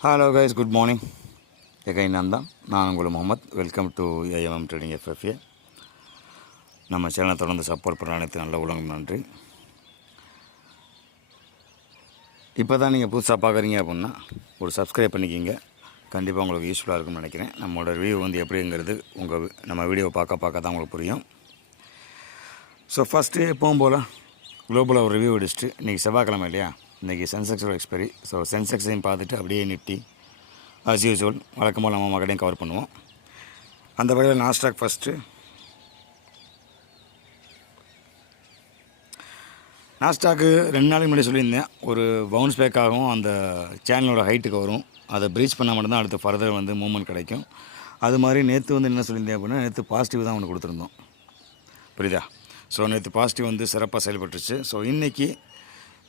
Hello guys good morning எகை நான் தான் நான் உங்கள் Muhammad. Welcome to AMM trading FFA நம்ம சேனலை தொடர்ந்து சப்போர்ட் பண்ணுற அனைத்து நல்ல உலகம் நன்றி. இப்போ தான் நீங்கள் புதுசாக பார்க்குறீங்க அப்படின்னா ஒரு சப்ஸ்கிரைப் பண்ணிக்கிங்க. கண்டிப்பாக உங்களுக்கு யூஸ்ஃபுல்லாக இருக்கும்னு நினைக்கிறேன். நம்மளோட ரிவ்யூ வந்து எப்படிங்கிறது உங்கள் நம்ம வீடியோ பார்க்க பார்க்க தான் உங்களுக்கு புரியும். ஸோ ஃபஸ்ட்டு எப்பவும் போல் குளோபலாக ஒரு ரிவ்யூ அடிச்சுட்டு இன்றைக்கி செவ்வாய்க்கிழமை இல்லையா? இன்றைக்கி சென்செக்ஸோட எக்ஸ்பைரி ஸோ சென்செக்ஸையும் பார்த்துட்டு அப்படியே நிஃப்டி அஸ் யூஸ்வல் வழக்கமாக நம்ம மகளையும் கவர் பண்ணுவோம். அந்த வகையில் நாஸ்டாக் ஃபஸ்ட்டு நாஸ்டாக்கு ரெண்டு நாளைக்கு முன்னாடி சொல்லியிருந்தேன். ஒரு பவுன்ஸ் பேக் ஆகும் அந்த சேனலோட ஹைட்டுக்கு வரும். அதை ப்ரீச் பண்ணால் மட்டும்தான் அடுத்து ஃபர்தர் வந்து மூமெண்ட் கிடைக்கும். அது மாதிரி நேற்று வந்து என்ன சொல்லியிருந்தேன் அப்படின்னா நேற்று பாசிட்டிவ் தான் ஒன்று கொடுத்துருந்தோம். புரியுதா? ஸோ நேற்று பாசிட்டிவ் வந்து சிறப்பாக செயல்பட்டுருச்சு. ஸோ இன்றைக்கி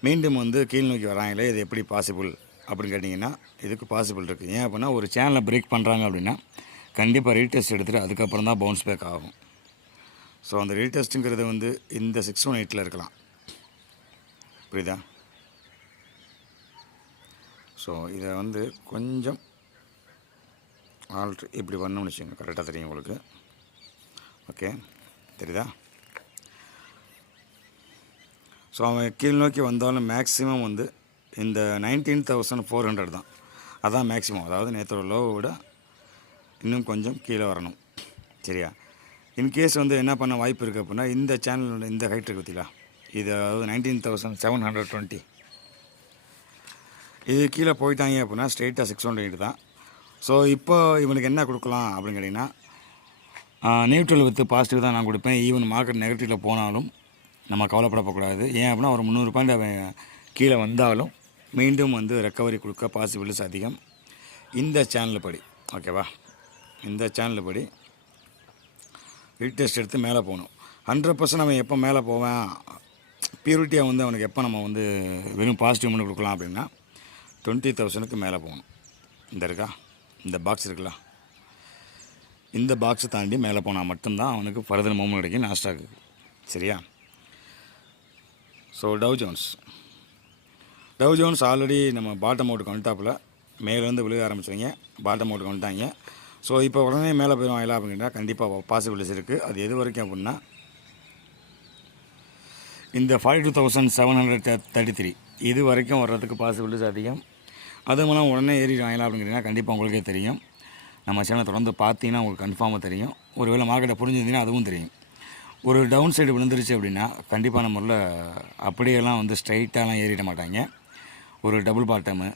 மீண்டும் வந்து கீழ் நோக்கி வராங்களே இது எப்படி பாசிபிள் அப்படின்னு கேட்டிங்கன்னா இதுக்கு பாசிபிள் இருக்குது ஏன் அப்படின்னா ஒரு சேனலை பிரேக் பண்ணுறாங்க அப்படின்னா கண்டிப்பாக ரீடெஸ்ட் எடுத்துகிட்டு அதுக்கப்புறம் தான் பவுன்ஸ் பேக் ஆகும். ஸோ அந்த ரீடெஸ்ட்டுங்கிறது வந்து இந்த சிக்ஸ் ஒன் எயிட்டில் இருக்கலாம். புரியுதா? ஸோ இதை வந்து கொஞ்சம் ஆல்ட்ரு இப்படி பண்ணணும்னு வச்சுக்கோங்க. கரெக்டாக தெரியும் உங்களுக்கு. ஓகே தெரியுதா? ஸோ அவன் கீழ் நோக்கி வந்தாலும் மேக்ஸிமம் வந்து இந்த நைன்டீன் தௌசண்ட் ஃபோர் ஹண்ட்ரட் தான். அதான் மேக்ஸிமம் அதாவது நேற்றோட லோவை விட இன்னும் கொஞ்சம் கீழே வரணும். சரியா? இன்கேஸ் வந்து என்ன பண்ண வாய்ப்பு இருக்குது அப்படின்னா இந்த சேனல் இந்த ஹைட் இருக்கு பார்த்தீங்களா? இது அதாவது nineteen thousand seven hundred twenty இது கீழே போயிட்டாங்க அப்படின்னா ஸ்ட்ரெயிட்டாக சிக்ஸ் ஹண்ட்ரட் தான். ஸோ இப்போ இவனுக்கு என்ன கொடுக்கலாம் அப்படின்னு கேட்டிங்கன்னா நியூட்ரல் வித்து பாசிட்டிவ் தான் நான் கொடுப்பேன். ஈவன் மார்க்கெட் நெகட்டிவில் போனாலும் நம்ம கவலைப்படக்கூடாது ஏன் அப்படின்னா ஒரு முந்நூறு அவன் கீழே வந்தாலும் மீண்டும் வந்து ரெக்கவரி கொடுக்க பாசிபிலிட்டிஸ் அதிகம். இந்த சேனல் படி ஓகேவா இந்த சேனல் படி ரீடெஸ்ட் எடுத்து மேலே போகணும். ஹண்ட்ரட் பர்சன்ட் அவன் எப்போ மேலே போவேன்? பியூரிட்டியாக வந்து அவனுக்கு எப்போ நம்ம வந்து வெறும் பாசிட்டிவ் பண்ணி கொடுக்கலாம் அப்படின்னா டுவெண்ட்டி தௌசண்ட்க்கு மேலே போகணும். இந்த இருக்கா? இந்த பாக்ஸ் இருக்குல்ல? இந்த பாக்ஸை தாண்டி மேலே போனால் மட்டும்தான் அவனுக்கு ஃபர்தர் மூவ்மெண்ட் கிடைக்கும் நாஸ்டாக்கு சரியா? So Dow Jones Dow Jones already நம்ம பாட்டம் அவுட்டுக்கு வந்துட்டாப்புல மேலேருந்து விழுக ஆரம்பிச்சவங்க பாட்டம் அவுட்டுக்கு வந்துட்டாங்க ஸோ இப்போ உடனே மேலே போயிடும் போயிடுவாங்க அப்படின்னா கண்டிப்பாக பாசிபிலிட்டிஸ் இருக்குது அது எது வரைக்கும் அப்படின்னா இந்த forty two thousand seven hundred thirty three இது வரைக்கும் வர்றதுக்கு பாசிபிலிட்டிஸ் அதிகம். அதுவும் இல்லாமல் உடனே ஏறிடுவாங்களா அப்படிங்கிறீங்கன்னா கண்டிப்பாக உங்களுக்கே தெரியும். நம்ம சேனலை தொடர்ந்து பார்த்தீங்கன்னா உங்களுக்கு கன்ஃபார்மாக தெரியும். ஒருவேளை மார்க்கெட்டை புரிஞ்சிருந்தீங்கன்னா அதுவும் தெரியும். ஒரு டவுன் சைடு விழுந்துருச்சு அப்படின்னா கண்டிப்பான முறையில் அப்படியெல்லாம் வந்து ஸ்ட்ரைட்டாலாம் ஏறிட மாட்டாங்க. ஒரு டபுள் பாட்டமு